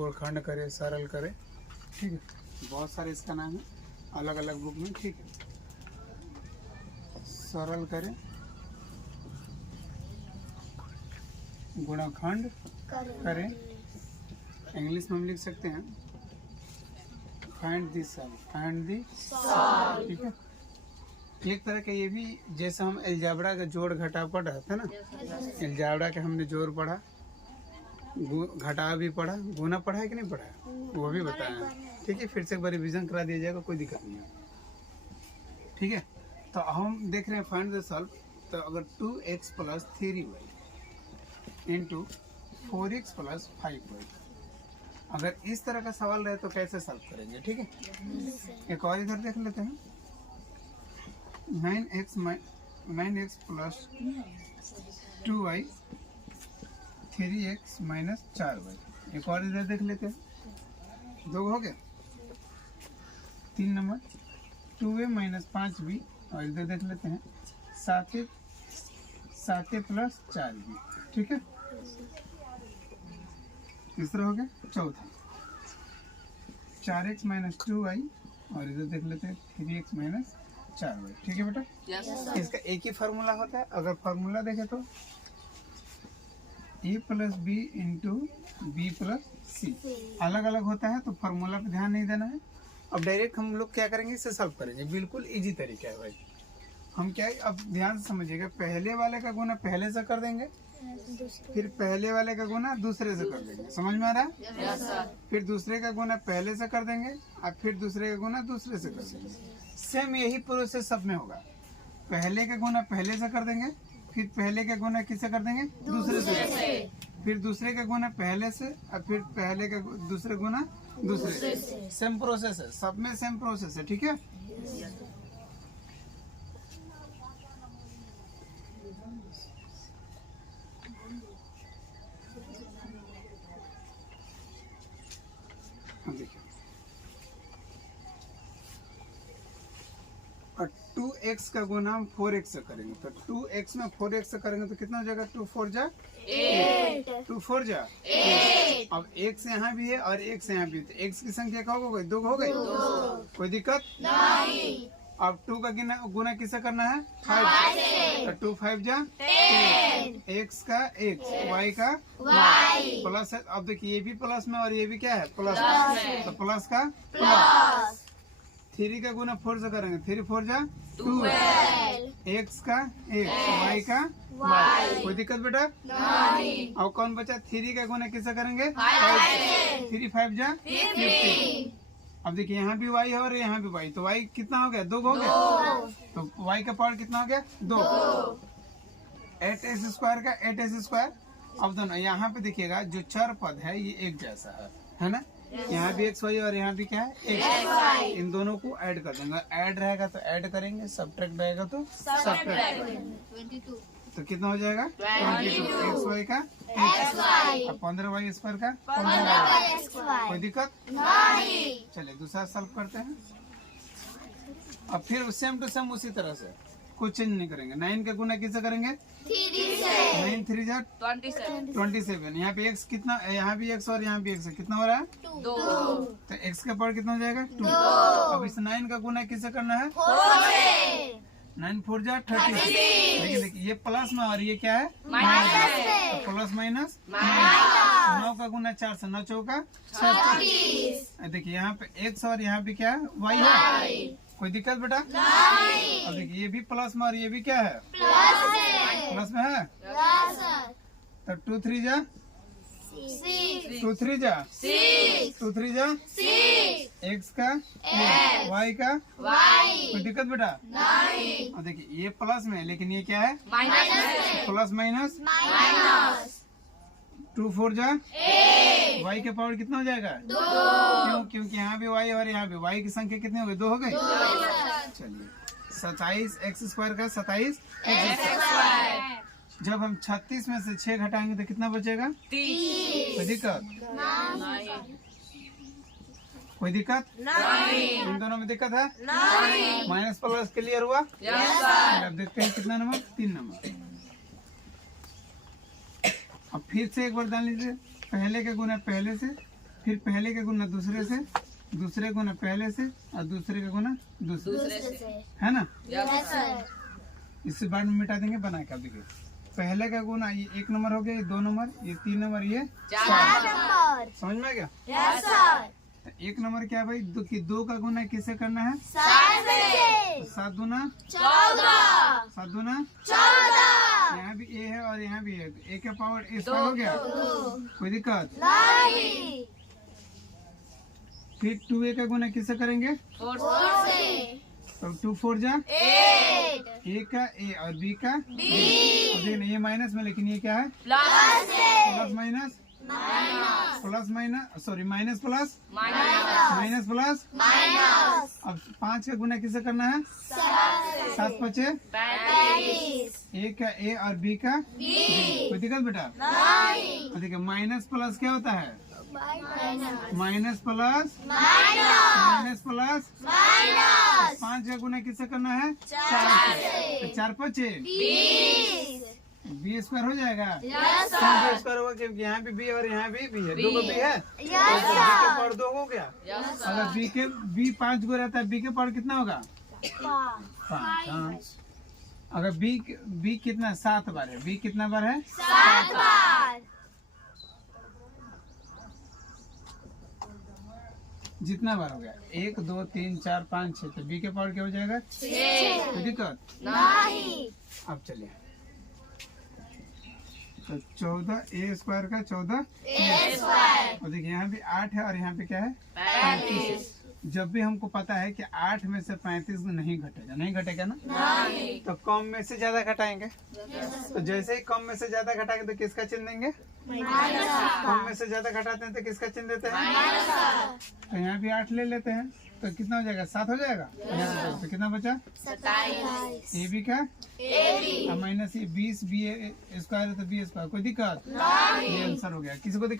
गुणखंड करे, सरल करे, ठीक है। बहुत सारे इसका नाम है अलग अलग बुक में, ठीक है। सरल करे, गुणखंड करे, इंग्लिश में हम लिख सकते हैं find the some, find the सम, ठीक है। एक तरह का ये भी, जैसे हम अलजेब्रा का जोड़ घटा पढ़ रहे थे ना, अलजेब्रा का हमने जोड़ पढ़ा, घटा भी पढ़ा, गुना पढ़ा है कि नहीं पढ़ा है, वो भी बताया, ठीक है। फिर से एक बार रिविजन करा दिया जाएगा, कोई दिक्कत नहीं है, ठीक है। तो हम देख रहे हैं फाइंड द सॉल्व। तो अगर 2x + 3y into 4x + 5y, अगर इस तरह का सवाल रहे तो कैसे सॉल्व करेंगे, ठीक है। एक और इधर देख लेते हैं, 9x + 2y 3x - 4y। एक और इधर देख लेते हैं, 2 हो गए। 3 नंबर 2a - 5b, और इधर देख लेते हैं 7a + 4b, ठीक है। तीसरा हो गया। चौथा 4x - 2y, और इधर देख लेते हैं 3x - 4y, ठीक है बेटा। इसका एक ही फार्मूला होता है। अगर फार्मूला देखें तो a + b into b + c अलग अलग होता है, तो फार्मूला पे ध्यान नहीं देना है। अब डायरेक्ट हम लोग क्या करेंगे, इसे सॉल्व करेंगे। बिल्कुल इजी तरीका है भाई। हम क्या है, अब ध्यान से समझिएगा, पहले वाले का गुना पहले से कर देंगे, फिर पहले वाले का गुना दूसरे से कर देंगे, समझ में आ रहा है। फिर दूसरे का गुना पहले से कर देंगे, और फिर दूसरे का गुना दूसरे से कर देंगे। सेम यही प्रोसेस सब में होगा। पहले का गुना पहले से कर देंगे, फिर पहले का गुना किससे कर देंगे, दूसरे से, फिर दूसरे का गुना पहले से, और फिर पहले का दूसरे गुना दूसरे से। सेम प्रोसेस है, सब में सेम प्रोसेस है, ठीक है। देखिए, और 2x का गुना हम 4x से करेंगे, तो 2x में 4x से करेंगे तो कितना हो जाएगा, 2 4 जा 8, 2 4 जा 8। अब x यहाँ भी है और x यहाँ भी है, तो x की संख्या क्या हो गई, 2 हो गई, कोई दिक्कत नहीं। अब 2 का गुना किससे करना है, 5 से, तो 2 5 जा 10, x का x, y का y, प्लस है। अब देखिए ये भी प्लस में और ये भी क्या है, प्लस, तो प्लस का प्लस। 3 का गुना 4 से करेंगे, 3 4 जा 12, x का x, y का y, कोई दिक्कत बेटा नहीं। और कौन बचा, 3 का गुना किससे करेंगे, 5 से, 3 5 जा 50। अब देखिए यहाँ भी y है और यहाँ भी y, तो y कितना हो गया, 2 हो गया, तो y का पावर कितना हो गया, 2। 8x² का 8x²। अब दोनों यहाँ पे देखिएगा, जो चर पद है ये एक जैसा है ना। यहाँ भी x y और यहाँ भी क्या है, x। इन दोनों को ऐड कर देंगे, ऐड रहेगा तो ऐड करेंगे, सब्ट्रैक्ट रहेगा तो सब्ट्रैक्ट करेंगे। 22, तो कितना हो जाएगा, 22 x y का x, 15y² का 15y, कोई दिक्कत नहीं। चलिए दूसरा सॉल्व करते हैं। अब फिर सेम टू सेम उसी तरह से, कुछ चेंज नहीं करेंगे। 9 का गुना किससे करेंगे, 3 से, 9 3 जा 27। यहाँ पे x कितना, यहाँ भी x और यहाँ भी x है, कितना हो रहा है, 2, तो x का पावर कितना हो जाएगा, 2। अब इस 9 का गुना किससे करना है, 4 से, 9 4 जा 36। लेकिन देखिए ये प्लस में और ये क्या है, माइनस, तो प्लस माइनस 9 का गुना 4 से, 9 चौका 36। देखिए यहाँ पे x और यहाँ भी क्या है, y है, कोई दिक्कत बेटा नहीं। अब देखिए ये भी प्लस में और ये भी क्या है, प्लस में है, तो 2 3 जा 2 3 जा 2 3 जा x का y का y, कोई दिक्कत बेटा नहीं। और देखिए ये प्लस में है, लेकिन ये क्या है, माइनस, प्लस माइनस 2 4 जा 8, y के पावर कितना हो जाएगा, 2। क्यों, क्योंकि यहाँ भी y और यहाँ भी y की संख्या कितनी हो गई, 2 हो गई। चलिए 27x² का 27x²। जब हम 36 में से 6 घटाएंगे तो कितना बचेगा, 30। कोई दिक्कत नहीं, कोई दिक्कत नहीं। इन दोनों में दिक्कत है नहीं। माइनस प्लस क्लियर हुआ, अब देखते हैं कितना नंबर, 3 नंबर। अब फिर से एक बार डाल लीजिए, पहले का गुना पहले से, फिर पहले का गुना दूसरे से, दूसरे गुना पहले से, और दूसरे का गुना दूसरे से, है ना। इससे बाद में मिटा देंगे बना के। देखिए पहले का गुना ये 1 नंबर हो गया, ये 2 नंबर, ये 3 नंबर, ये 4 नंबर। समझ में आ गया? Yes sir. 1 नंबर क्या भाई, 2 का गुना किससे करना है? 7 दूना 14। 7 दूना 14। यहाँ भी ए है और यहाँ भी है, तो ए का पावर ए स्क्वायर हो गया, कोई दिक्कत नहीं। फिर 2a का गुना किससे करेंगे? 4 से। तो 2 4 जा 8। ए का ए और बी का B। देखिए ये माइनस में, लेकिन ये क्या है? प्लस से। Plus minus minus. Plus minus, sorry minus plus minus. Minus plus. Minus. अब 5 का गुना किससे करना है? 7 5 35। ए का ए और बी का B। कोई दिक्कत बेटा? नहीं। और देखिए माइनस प्लस क्या होता है? Minus. Minus plus minus. Minus plus. Minus. 5 का गुना किससे करना है? 4 से। 4 5 20। बी स्क्वायर हो जाएगा। Yes B sir. स्क्वायर होगा क्योंकि यहाँ भी बी और यहाँ भी बी है, 2 का बी है, यस बी के सर। पावर 2 हो गया। अगर बी 5 गो रहता है, बी के पावर कितना होगा? 5। हाँ। अगर बी कितना 7 बार है, बी कितना बार है? 7 बार। जितना बार हो गया 1 2 3 4 5 6, तो बी के पावर क्या हो जाएगा? 6। कोई दिक्कत? नहीं। अब चलिए, तो 14 ए स्क्वायर का 14 A स्क्वायर। और देखिए यहाँ भी 8 है और यहाँ पे क्या है? 35। जब भी हमको पता है कि 8 में से 35 नहीं घटेगा, नहीं घटेगा ना, नहीं। तो कम में से ज्यादा घटाएंगे। तो जैसे ही कम में से ज्यादा घटाएंगे तो किसका चिन्ह देंगे? कम में से ज्यादा घटाते हैं तो किसका चिन्ह देते हैं? तो यहाँ भी 8 ले लेते हैं, तो कितना हो जाएगा? 7 हो जाएगा। तो कितना बचा? 27। ए बी का AB। माइनस ये 20 बी स्क्वायर है तो बी स्क्वायर, कोई दिक्कत? नहीं। ये आंसर हो गया। किसी को दिक्कत?